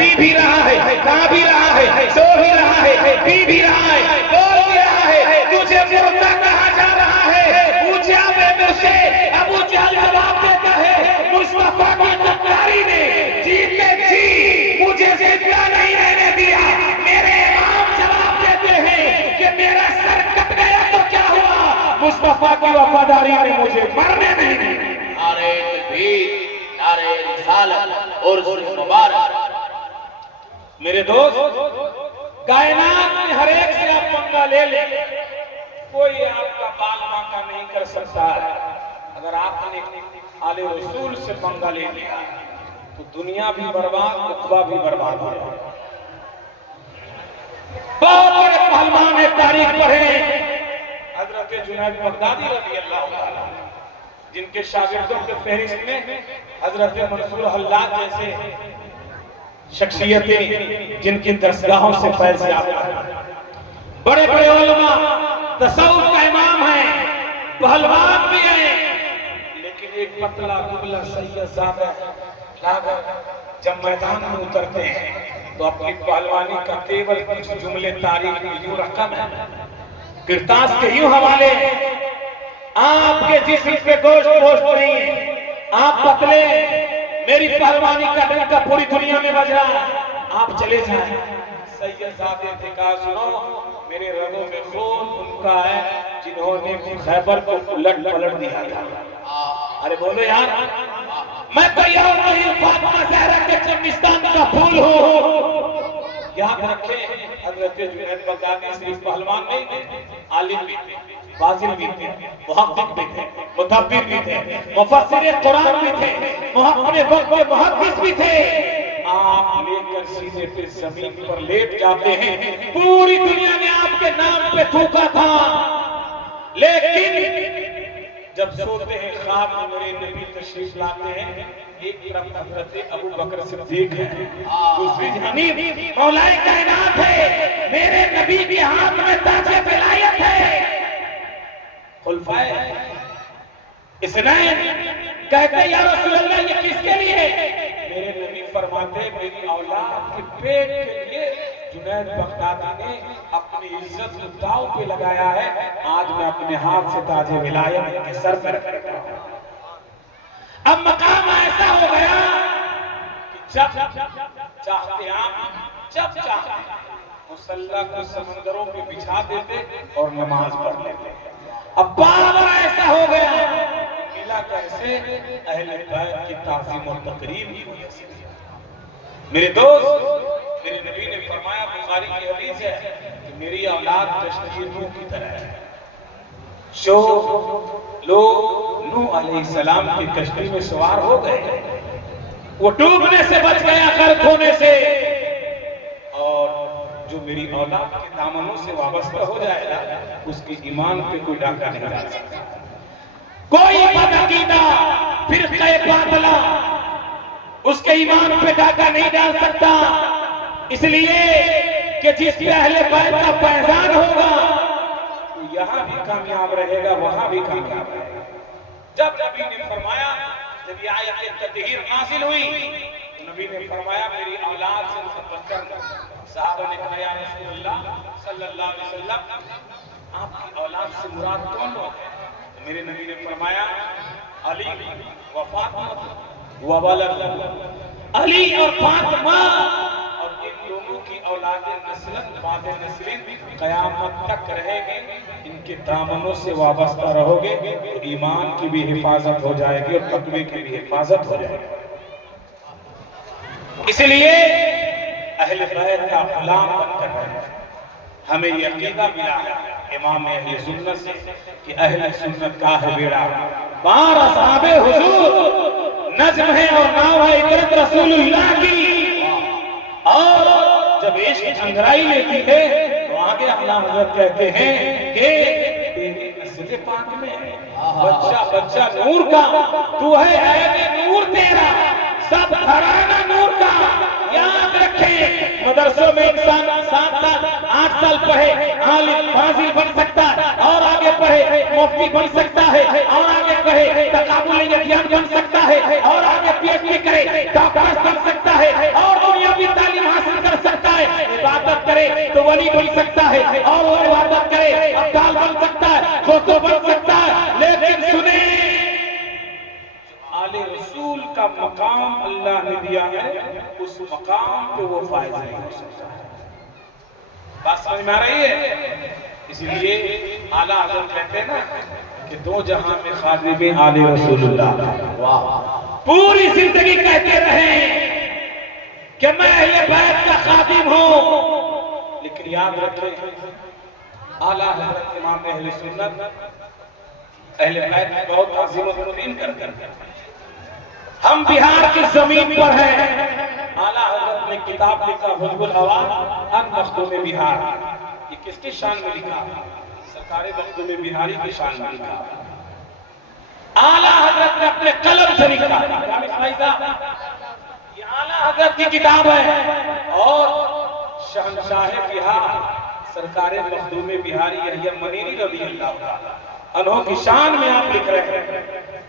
پی بھی رہا ہے، کھا بھی رہا ہے، سو بھی رہا ہے، پی بھی رہا ہے، بول بھی رہا ہے، تجھے مردہ کہا جا رہا ہے، پوچھا میں مجھ سے، ابو جہل جواب دیتا ہے، مصطفیٰ کی غداری نے جیتے جی مجھے زندہ نہیں رہنے دیا۔ میرے امام جواب دیتے ہیں کہ میرا سر کٹ گیا تو کیا ہوا، مصطفیٰ کی وفاداری نے مجھے مرنے نہیں دیا۔ نعرہ تکبیر، نعرہ رسالت اور سن مبارک۔ میرے دوست، کائنات میں ہر ایک سے آپ پنگا لے لیں، کوئی آپ کا بال باقا نہیں کر سکتا ہے۔ اگر آپ نے آل رسول سے پنگا لے لیا تو دنیا بھی برباد، عقبہ بھی برباد ہو جائے گا۔ بہت بڑے پہلوان نے تاریخ پڑھے، حضرت جنید بغدادی رضی اللہ عنہ، جن کے شاگردوں کے فہرست میں حضرت منصور حلاج جیسے شخصیتیں جن کی درسگاہوں سے فیض یافتہ ہیں، بڑے بڑے علماء، تصوف کا امام ہیں، پہلوان بھی ہیں، لیکن ایک پتلا دبلا سید زادہ لاغر جب میدان میں اترتے ہیں تو اپنی پہلوانی کا تیور کچھ جملے تاریخ میں یوں رقم ہے، کرتاس کے یوں حوالے، آپ کے جسم پہ گوشت نہیں ہے، آپ پتلے، میری پہلوانی کا ڈنکا پوری دنیا میں بج رہا ہے، آپ چلے جائیں۔ سید زادے تھے، کہا سنو، میرے رگوں میں خون ان کا ہے جنہوں نے خیبر کو الٹ پلٹ دیا تھا۔ ارے بولو یار، میں تو یہاں نہیں فاطمہ زہرا کے چمنستان کا پھول ہوں۔ یاد رکھیں، حضرت جنید بغدادی صرف پہلوان نہیں تھے، عالم بھی تھے، فاضل بھی تھے، محقق بھی تھے، مدبر بھی تھے، مفسر قرآن بھی تھے، اپنے وقت کے محدث بھی تھے۔ آپ لے کر سینے پہ زمین پر لیٹ جاتے ہیں، پوری دنیا نے آپ کے نام پہ تھوکا تھا، لیکن جب سوتے ہیں خواب میں میرے نبی تشریف لاتے ہیں، ایک طرف حضرت ابو بکر صدیق ہے، دوسری جانب مولا کائنات ہے، میرے نبی کے ہاتھ میں تاج ولایت ہے۔ خلفائے اثنین کہتے یا رسول اللہ یہ کس کے لیے؟ میرے نبی فرماتے میری اولاد کے پیٹ کے لیے جنید بغدادی نے اپنی عزت کو داؤ پہ لگایا ہے، آج میں اپنے ہاتھ سے تاج ولایت ان کے سر پر رکھ دیتا ہوں۔ اب مقام ایسا ہو گیا کہ جب چاہتے آپ، جب چاہتے مصلی کو سمندروں پہ بچھا دیتے اور نماز پڑھ لیتے۔ اب بار ایسا ہو گیا، ملا کیسے؟ اہل بیت کی تعظیم و تقریب کی وجہ سے۔ میرے دوست، میرے نبی نے فرمایا، بخاری کی حدیث ہے کہ میری اولاد کشتی نوح کی طرح ہے۔ جو لوگ نوح علیہ السلام کی کشتی میں سوار ہو گئے، وہ ڈوبنے سے بچ گیا، غرق ہونے سے، اور جو میری اولاد کے دامنوں سے وابستہ ہو جائے گا اس کی ایمان پہ کوئی ڈاکہ نہیں ڈال سکتا۔ کوئی بدعقیدہ فرقہ باطلہ اس کے ایمان پہ ڈاکہ نہیں ڈال سکتا، اس لیے کہ جس پہ اہل بیت کا فیضان ہوگا وہ یہاں بھی کامیاب رہے گا، وہاں بھی کامیاب رہے گا۔ جب نبی نے فرمایا، جب یہ آیت تطہیر نازل ہوئی، نبی نے فرمایا میری اولاد سے محبت کرنا۔ صحابہ نے کہا یا رسول اللہ صلی اللہ علیہ وسلم آپ کی اولاد سے مراد کون لوگ ہیں؟ میرے نبی نے فرمایا علی و فاطمہ و ولد، علی اور فاطمہ، اور ان دونوں کی اولادیں نسلن بعد نسلن قیامت تک رہے گی، ان کے دامنوں سے وابستہ رہو گے تو ایمان کی بھی حفاظت ہو جائے گی اور تقوی کی بھی حفاظت ہو جائے گی۔ اس لیے اہل بیت کا غلام بن کر رہے، ہمیں یہ عقیدہ ملا ہے امام اہل سنت سے کہ اہل سنت کا ہے بیڑا پار اصحاب حضور، نظم ہے اور ناو ہے اطرت رسول اللہ کی، اور جب عشق انگرائی لیتی ہے تو آگے اعلیٰ حضرت کہتے ہیں کہ تیری نسل پاک میں ہے بچہ بچہ نور کا، تو ہے عین نور تیرا، سب گھرانہ نور کا۔ یاد رکھیں مدرسوں میں انسان 7 سال 8 سال پڑھے عالم فاضل بن سکتا ہے، اور آگے پڑھے مفتی بن سکتا ہے، اور آگے پڑھے تقابل یتیم بن سکتا ہے، اور آگے پی ایچ ڈی کرے ڈاکٹر بن سکتا ہے، اور دنیاوی تعلیم سکتا ہے اور وہ عبادت کرے، ابدال بن سکتا ہے، فوتو بن سکتا ہے، لیکن سنیں آل رسول کا مقام اللہ نے دیا ہے، اس مقام پہ وہ فائز نہیں ہو سکتا ہے۔ بات سمجھ میں آ رہی ہے؟ اسی لیے اعلیٰ حضرت کہتے ہیں نا کہ دو جہاں میں خادم آل رسول اللہ، پوری زندگی کہتے رہیں کہ میں اہل بیت کا خادم ہوں، لیکن یاد رکھیں اعلیٰ حضرت امام اہل سنت اہل بیت میں بہت عظیم و تقدیم کرتے ہیں۔ ہم بہار کی زمین پر ہیں، اعلیٰ حضرت نے کتاب لکھا حجب الحوال ان مخدوم بہار، یہ کس کی شان میں لکھا؟ سرکار مخدوم بہاری کی شان میں لکھا۔ اعلیٰ حضرت نے اپنے قلم سے لکھا، یہ اعلیٰ حضرت کی کتاب ہے، اور شہنشاہ بہار سرکار مخدوم بہاری یحییٰ منیری رضی اللہ عنہ کی شان میں آپ لکھ رہے ہیں۔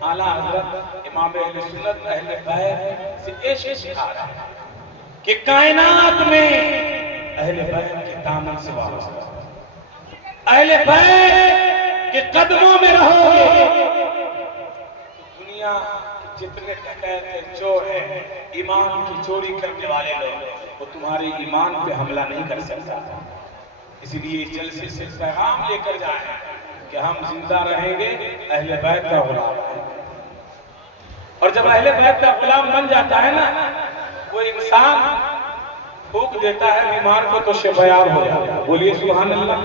اعلیٰ حضرت امام اہل سنت اہل بیت سے عشق سکھا رہا ہے کہ کائنات میں اہل بیت کے دامن سے وابستہ، اہل بیت کے قدموں میں رہو گے، دنیا جتنے ڈکیت چور ہیں، ایمان کی چوری کرنے والے لوگ، وہ تمہارے ایمان پہ حملہ نہیں کر سکتا۔ اسی لیے اس جلسے سے پیغام لے کر جائیں کہ ہم زندہ رہیں گے اہل بیت کا غلام ہیں، اور جب اہل بیت کا غلام بن جاتا ہے نا، وہ انسان پھونک دیتا ہے بیمار کو تو شفایاب ہو جاتا ہے۔ بولیے سبحان اللہ۔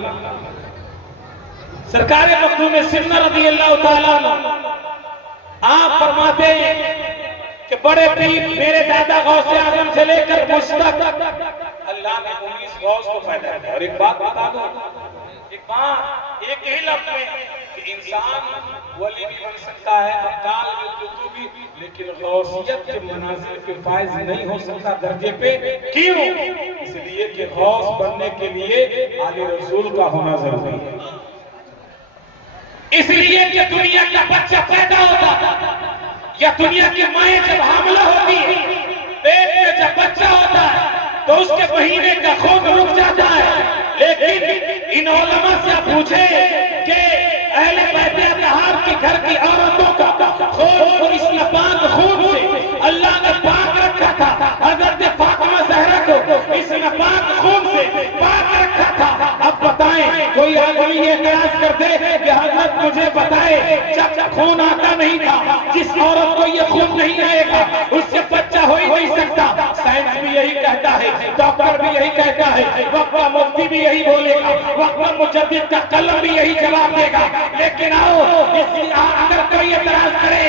سرکار مخدوم سنہ رضی اللہ تعالیٰ عنہ آپ فرماتے ہیں کہ بڑے پیر میرے دادا غوث اعظم سے لے کر مجھ تک اللہ نے 19 غوث کو پیدا کیا۔ اور ایک بات بتا دو، ایک بات ایک ہی لفظ میں کہ انسان ولی بھی بن سکتا ہے، ابدال بھی، لیکن غوثیت کے منازل پہ فائز نہیں ہو سکتا درجے پہ۔ کیوں؟ اس لیے کہ غوث بننے کے لیے آل رسول کا ہونا ضروری ہے۔ اس لیے کہ دنیا کا بچہ پیدا ہوتا یا دنیا کی مائیں جب حاملہ ہوتی ہے، پیٹ میں جب بچہ ہوتا ہے تو اس کے مہینے کا خون رک جاتا ہے، لیکن ان علماء سے پوچھیں کہ اہل بیت اطہار کے گھر کی عورتوں کا خون کو اس ناپاک خون سے اللہ نے پاک رکھا تھا، حضرت فاطمہ زہرا کو اس ناپاک خون سے پاک رکھا تھا۔ اب بتائیں کوئی آدمی یہ اعتراض کر دے کہ حضرت مجھے بتائے جب خون آتا نہیں تھا، جس عورت کو یہ خون نہیں آئے گا اس سے بچہ ہو ہی نہیں سکتا۔ سائنس بھی یہی کہتا ہے، ڈاکٹر بھی یہی کہتا ہے، وقت مفتی بھی یہی بولے گا، وقت مجدد کا قلم بھی یہی جواب دے گا۔ لیکن آؤ اگر کوئی اعتراض کرے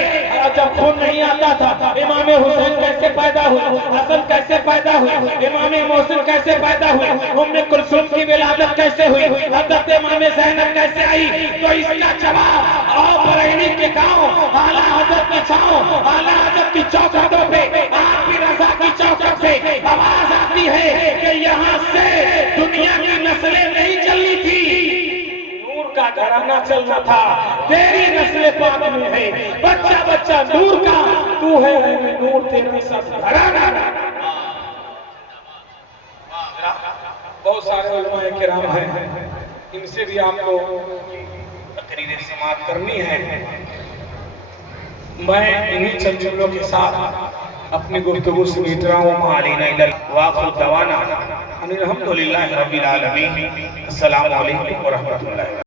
جب خون نہیں آتا تھا امام حسین کیسے پیدا ہوئے، حسن کیسے پیدا ہوئے، امام محسن کیسے پیدا ہوئے، ام کلثوم کی ولادت کیسے ہوئی، حضرت امام زینب کیسے آئی، تو اس کا جواب آؤ برہنی کے گاؤں اعلیٰ حضرت کی چھاؤں، اعلیٰ حضرت کی چوکھٹوں پہ آپ کی رضا کی چوکھٹ سے آواز آتی ہے کہ یہاں سے دنیا کی نسلیں نہیں چلی تھی، نور کا گھرانہ چلنا تھا، تیری نسل پاک میں ہے، بچہ بچہ نور کا، تو ہے نور تیرا سب گھرانہ۔ بہت سارے علماء کرام ہیں، ان سے بھی آپ کو تقریر سماعت کرنی ہے۔ میں انہی چند جملوں کے ساتھ اپنی گفتگو سے نیٹ رہا ہوں۔ معالینہ واخر دعوانا الحمدللہ رب العالمین۔ السلام علیکم ورحمۃ اللہ۔